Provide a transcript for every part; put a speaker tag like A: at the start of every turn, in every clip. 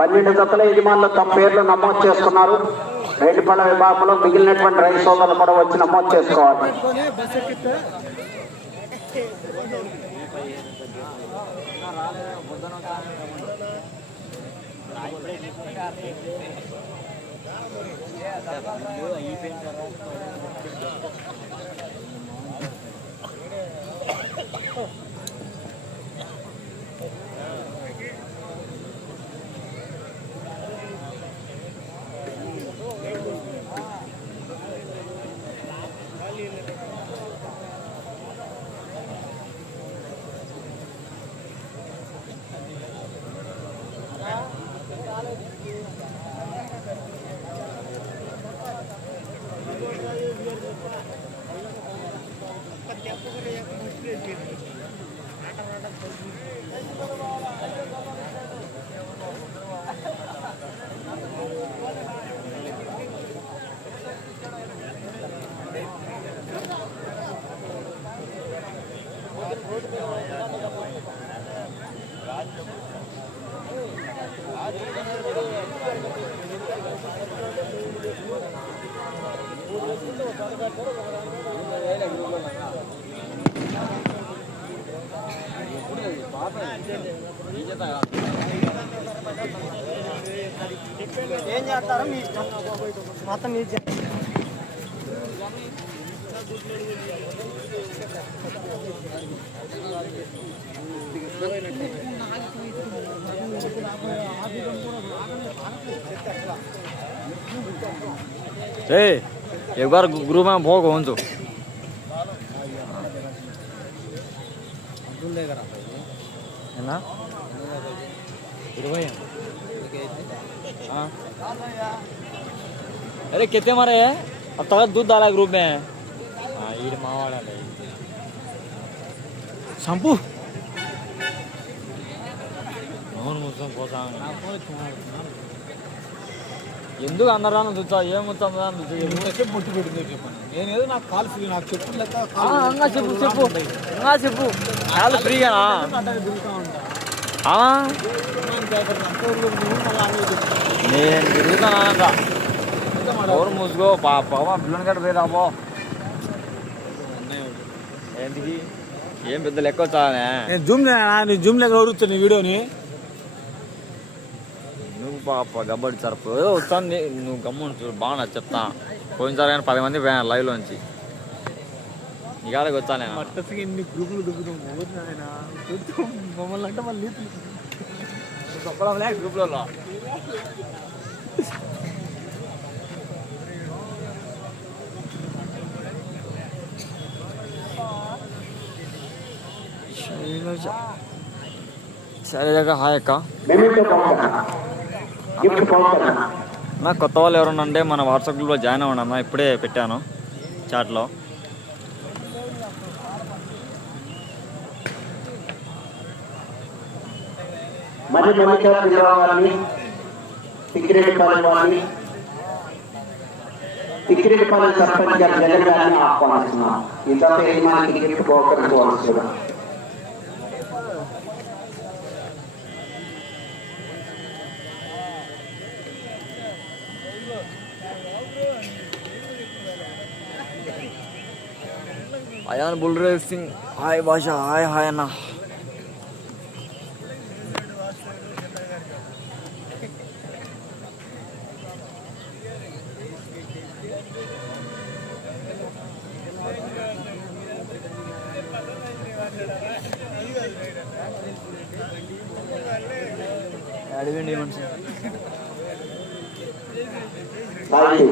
A: పన్నెండు జతల యజమానులు తమ పేర్లు నమోదు చేసుకున్నారు. రైతు విభాగంలో మిగిలినటువంటి రైతు సోదరులు కూడా వచ్చి నమోదు చేసుకోవాలి.
B: ఏం చేస్తారో మీ ఇష్టం మొత్తం మీరు
C: रे एक बार ग्रुप में भोग हो तो हाँ। अरे कितने मारे है? अब तक दूध डाला ग्रुप में। है शैम्पू बहुत ఎందుకు అందరాను చూస్తా ఏం మొత్తం
B: చెప్పు. ముట్టు పెడుతుంది నేను ఏదో నాకు కాల్ ఫ్రీ నాకు చెప్పు
C: అంగా చెప్పు చెప్పు. అంగా చెప్పు. చాలా ఫ్రీగానా? నేను తిరుగుతానంట ఎవరు మూసుకో పాప. పిల్లని గట్ట పోయి రాబో ఏంటికి ఏం పెద్ద లెక్క వచ్చానే
B: నేను జూమ్ నేను జూమ్ లెక్క అడుగుతున్నా ఈ వీడియోని?
C: పాప గబ్బడి సరుపు ఏదో వస్తుంది. నువ్వు గమ్మున చూడు బాగున్నా చెప్తా. పోయినసారి కానీ పది మంది పోయాను లైవ్ లోంచి నీ కాడికి వచ్చా నేను.
B: ఎన్ని గ్రూపులు మమ్మల్ని అంటే మళ్ళీ
C: చెప్పడం గ్రూప్లలో. శైలజ శైలజగా హాయ్ అక్క. నా కొత్త వాళ్ళు ఎవరన్నా ఉంటే మన వాట్సాప్ గ్రూప్లో జాయిన్ అవ్వండి అన్న. ఇప్పుడే పెట్టాను చాట్లో.
A: మరి సర్పంచ్ గారి జగన్ గారిని ఆహ్వానిస్తున్నాం ఈ జత యజమానికి గిఫ్ట్ పౌడర్
C: అయాన్ బుల్ రేసింగ్ హాయ్ భాష హాయ్ హాయ్ అన్న అడిగండి మనిషి
A: సాయి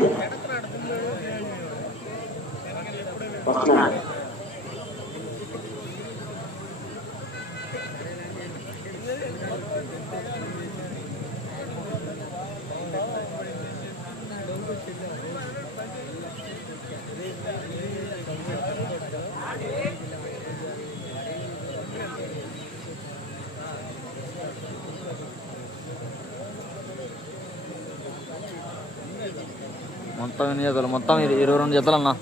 C: మొత్తం ఎన్ని జతలు మొత్తం ఇరవై రెండు జతలు అన్నా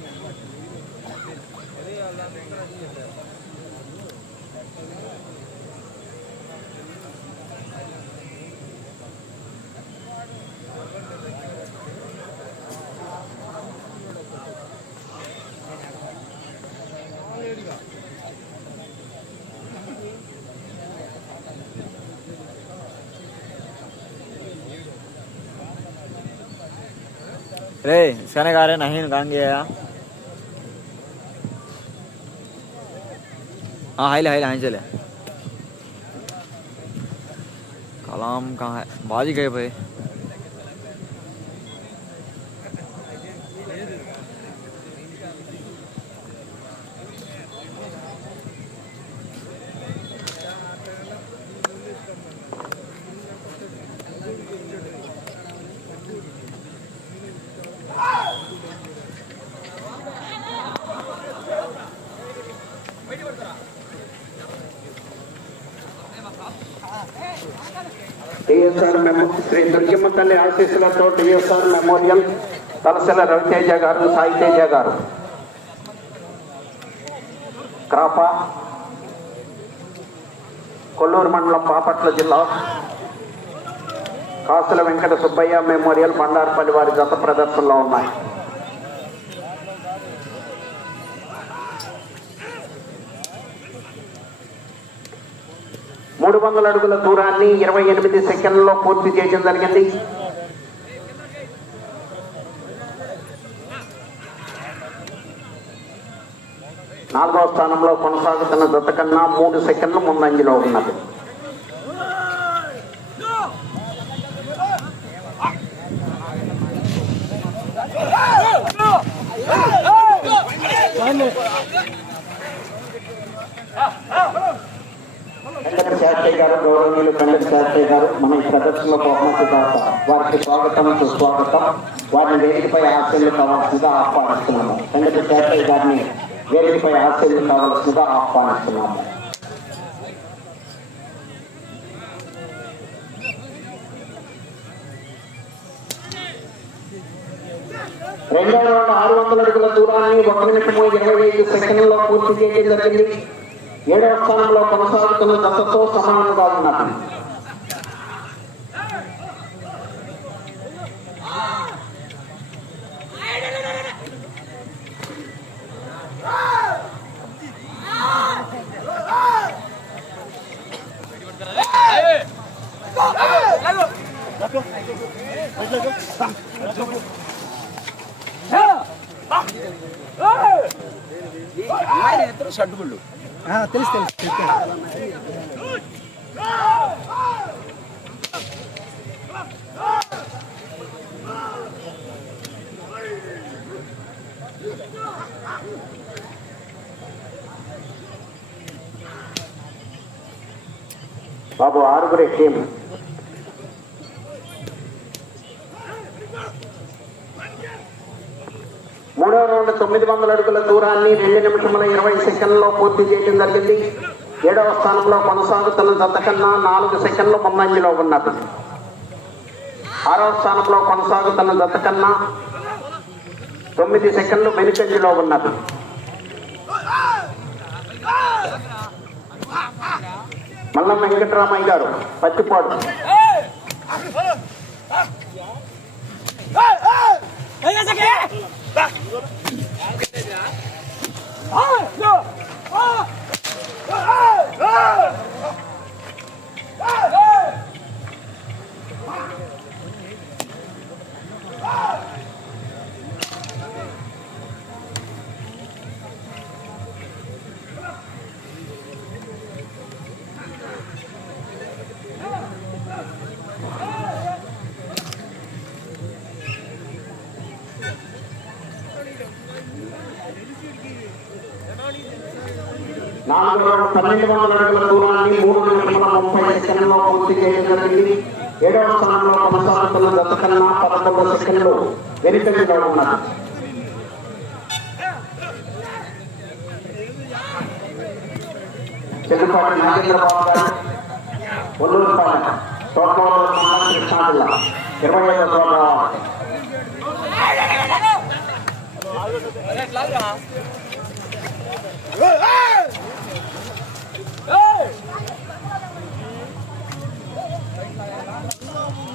C: रे, इसका गा रहे नहीं तो गांग हाँ हाई ले हाई ले हाई चले। कलाम कहाँ है? बाजी गए भाई।
A: శ్రీ దుర్గమ్మ తల్లి ఆశీస్సులతో డిఎస్ఆర్ మెమోరియల్ తలసల రవితేజ గారు సాయి తేజ గారు. క్రాప కొల్లూరు మండలం బాపట్ల జిల్లా కాసుల వెంకట సుబ్బయ్య మెమోరియల్ బండారుపల్లి వారి గత ప్రదర్శనలో ఉన్నాయి. మూడు వందల అడుగుల దూరాన్ని ఇరవై ఎనిమిది సెకండ్లలో పూర్తి చేయడం జరిగింది. నాలుగవ స్థానంలో కొనసాగుతున్న జత కన్నా మూడు సెకండ్లు ముందంజలో ఉన్నది. శాస్త్రి గారు గౌరవనీయులు కండక్టర్ శాస్త్రి గారు మన ఈ ప్రదర్శనలో బహుమతి దాత. వారికి స్వాగతం సుస్వాగతం. వారిని వేదికపై ఆశీర్లు కావాల్సిందిగా ఆహ్వానిస్తున్నాము. కండక్టర్ శాస్త్రి గారిని వేదికపై ఆశీర్లు కావాల్సిందిగా ఆహ్వానిస్తున్నాము. రెండవ రౌండ్ ఆరు వందల అడుగుల దూరాన్ని ఒక నిమిషము ఇరవై ఐదు సెకండ్లలో పూర్తి చేయడం జరిగింది. ఏడవ స్థానంలో కొనసాగుతున్న దత్తతో సమానంగా ఉన్నది.
B: ఆ, తెలుసు తెలుసు.
A: బాబు ఆరుగురే టీం. మూడవ తొమ్మిది వందల అడుగుల దూరాన్ని రెండు నిమిషముల ఇరవై సెకండ్లో పూర్తి చేయడం జరిగింది ఏడవ స్థానంలో కొనసాగుతున్న జత కన్నా నాలుగు సెకండ్లు ముందంజలో ఉన్నది ఆరవ స్థానంలో కొనసాగుతున్న జత కన్నా తొమ్మిది సెకండ్లు వెనుకంజలో ఉన్నది మల్లం వెంకటరామయ్య గారు పత్తిపాడు నాలుగు రౌండ్ పన్నెండు వందల అడుగుల దూరాన్ని మూడు నిమిషముల ముప్పై సెకండ్లో పూర్తి చేయడం జరిగింది ఏడవ స్థానంలో కొనసాగుతున్న గత కన్నా పదకొండు సెకండ్లు వెనుకగా ఉన్నారు చెల్లిపాటి నాగేంద్రబాబు గారు ఒల్లూరుపాలెం తోటలూరు కృష్ణా జిల్లా ఇరవై ఐదు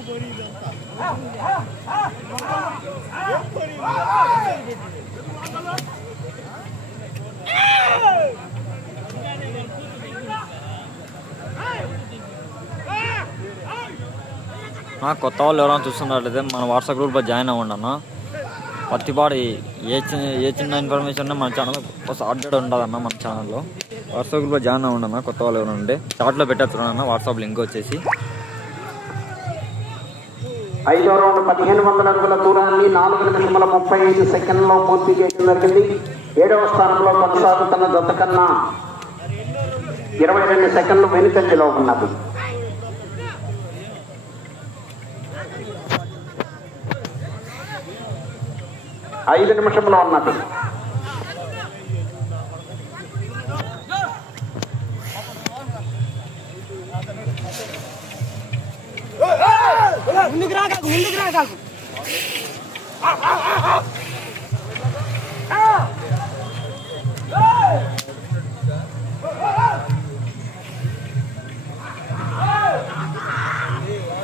A: దూరం
C: ఆ, కొత్త వాళ్ళు ఎవరైనా చూస్తున్నట్లయితే మన వాట్సాప్ గ్రూప్లో జాయిన్ అవ్వండి అన్న. పత్తిపాటి ఏ చిన్న ఏ చిన్న ఇన్ఫర్మేషన్ ఉన్నా మన ఛానల్ అప్డేట్ ఉండదన్న మన ఛానల్లో. వాట్సాప్ గ్రూప్లో జాయిన్ అవ్వండి అన్న కొత్త వాళ్ళు ఎవరైనా ఉంటే. చాట్లో పెట్టేస్తున్నాను వాట్సాప్ లింక్ వచ్చేసి.
A: ఐదో రౌండ్ పదిహేను వందల అడుగుల దూరాన్ని నాలుగు నిమిషముల ముప్పై ఐదు సెకండ్లో పూర్తి చేయడం జరిగింది. ఏడవ స్థానంలో కొనసాగుతున్న జత కన్నా ఇరవై రెండు సెకండ్లు వెనుకంజలో ఉన్నది. ఐదు నిమిషంలో ఉన్నది.
B: కాకు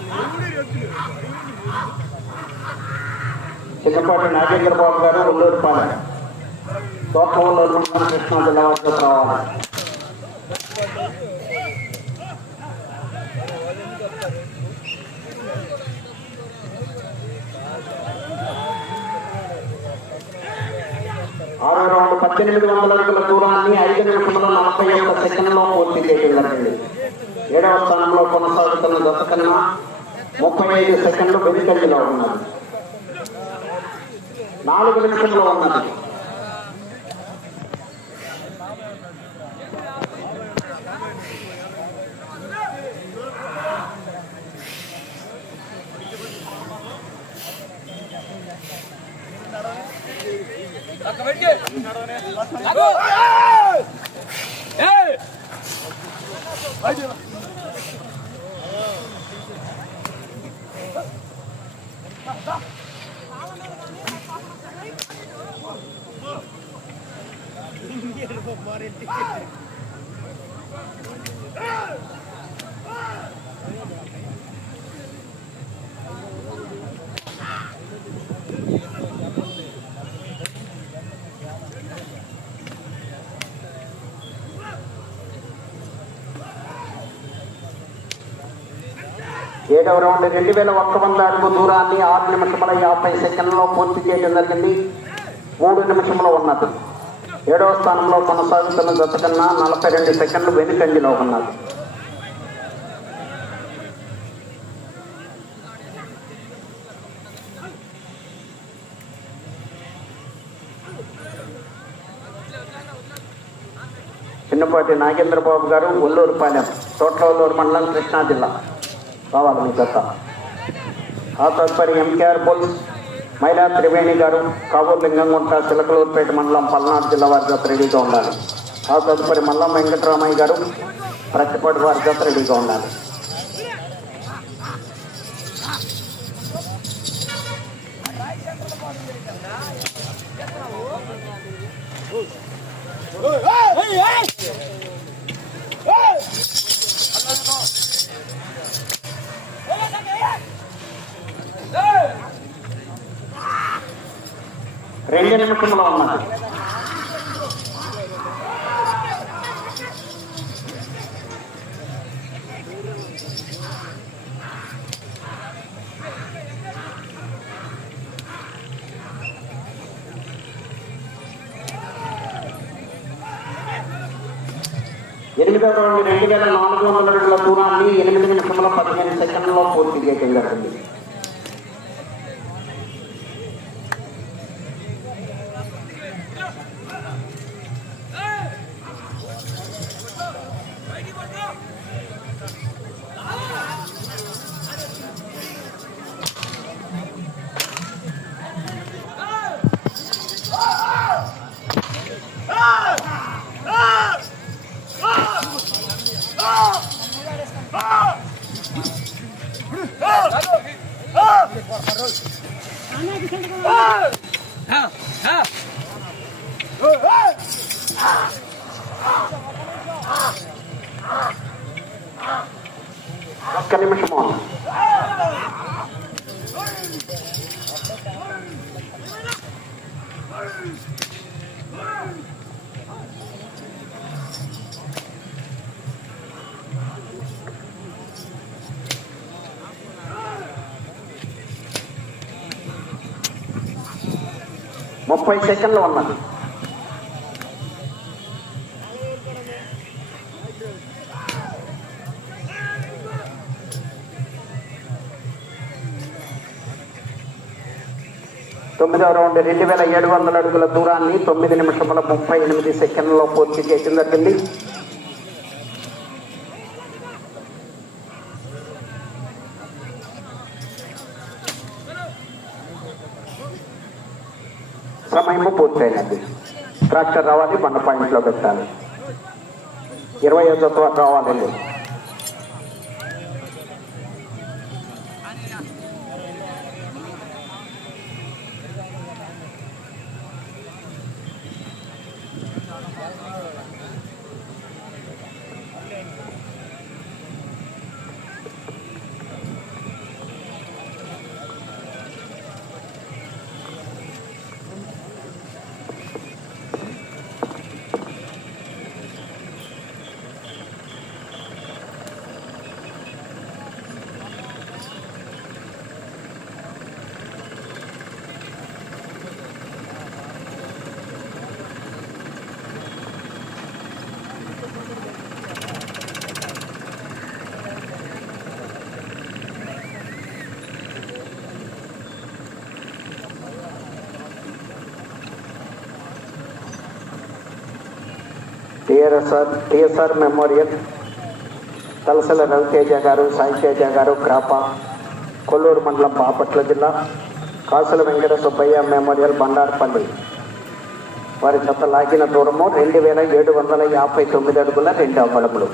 B: ముందుకు రా కాకు
A: చిన్నపాటి నాగేంద్రబాబు గారు ఒల్లూరు పాలెం తోటవల్లూరు మండలం కృష్ణా జిల్లా వద్ద రావాలి ఆరు రౌండ్ పద్దెనిమిది వందల అడుగుల దూరాన్ని ఐదు నిమిషంలో నలభై ఒక్క సెకండ్లో పూర్తి చేయడం ఏడవ స్థానంలో కొనసాగుతున్న దశ కన్నా ముప్పై ఐదు సెకండ్లు వెనుకంజలో ఉన్నది. నాలుగు నిమిషంలో ఉన్నది. ఏడవ రౌండ్ రెండు వేల ఒక్క వందల అడుగు దూరాన్ని ఆరు నిమిషముల యాభై సెకండ్లో పూర్తి చేయడం జరిగింది. మూడు నిమిషంలో ఉన్నది. ఏడవ స్థానంలో కొనసాగుతున్న జత కన్నా నలభై రెండు సెకండ్లు వెనుకంజలో ఉన్నది. చిన్నపాటి నాగేంద్రబాబు గారు ఒల్లూరుపాలెం తోట్లవల్లూరు మండలం కృష్ణా జిల్లా. కావాలి మీ జత ఆ తదుపరి ఎంకేఆర్ పోల్స్ మైలా త్రివేణి గారు కావూరు లింగంగుంట చిలకలూరుపేట మండలం పల్నాడు జిల్లా వారి జత రెడీగా ఉండాలి. ఆ తదుపరి మల్లం వెంకటరామయ్య గారు ప్రతిపాటి వారి జత రెడీగా ఉండాలి. రెండు నిమిషంలో ఉన్నది. ఎనిమిదవ రెండు రెండు వేల నాలుగు వందల అడుగుల దూరాన్ని ఎనిమిది నిమిషంలో పదిహేను సెకండ్లో పూర్తి చేయడం జరిగింది. ఒక్క నిమిషము ముప్పై సెకండ్లు ఉన్నది తొమ్మిదవ రౌండ్ రెండు వేల ఏడు వందల అడుగుల దూరాన్ని తొమ్మిది నిమిషముల ముప్పై ఎనిమిది సెకండ్లో పూర్తి చేయడం జరిగింది. సమయము పూర్తయినది. ట్రాక్టర్ రావాలి మన పాయింట్లో పెట్టాలి ఇరవై ఐదు రావాలండి Thank you. T R S R T S R memorial Talasala Raviteja గారు సాయితేజ గారు క్రాప కొల్లూరు మండలం బాపట్ల జిల్లా కాసుల వెంకట సుబ్బయ్య మెమోరియల్ బండార్పల్లి. వారి చెత్త లాగిన దూరము రెండు వేల ఏడు వందల యాభై తొమ్మిది అడుగుల రెండు అమ్మడములు